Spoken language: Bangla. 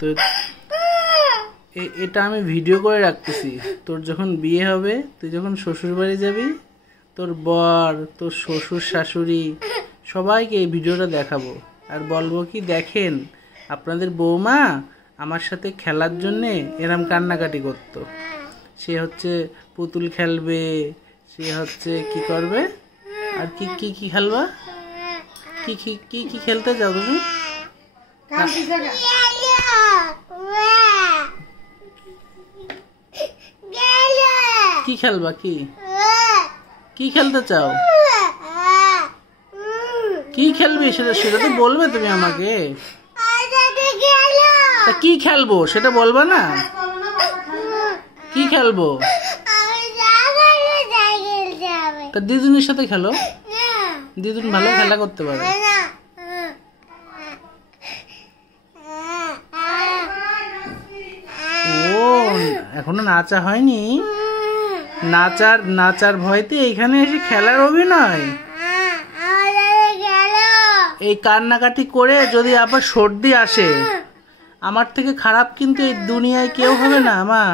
তো এটা আমি ভিডিও করে রাখতেছি। তোর যখন বিয়ে হবে, তুই যখন শ্বশুর বাড়ি যাবি, তোর বর, তোর শ্বশুর শাশুড়ি সবাইকে এই ভিডিওটা দেখাবো। আর বলবো কি, দেখেন আপনাদের বৌমা আমার সাথে খেলার জন্যে এরম কান্নাকাটি করতো। সে হচ্ছে পুতুল খেলবে, সে হচ্ছে কি করবে, আর কি কি কি খেলবা, কি কি কি কি খেলতে যাও তুমি? কি খেলবা, কি কি খেলতে চাও, কি খেলবি সেটা সেটা তো বলবে তুমি আমাকে। কি খেলবো সেটা বলবা না? কি খেলবো? তা দিদুনের সাথে খেলো, দিদুন ভালো খেলা করতে পারে। ও এখনো নাচা হয়নি? নাচার ভয়তে এখানে এসে খেলার অভিনয়। এই কান্নাকাটি করে যদি আবার সর্দি আসে, আমার থেকে খারাপ কিন্তু এই দুনিয়ায় কেউ হবে না মা।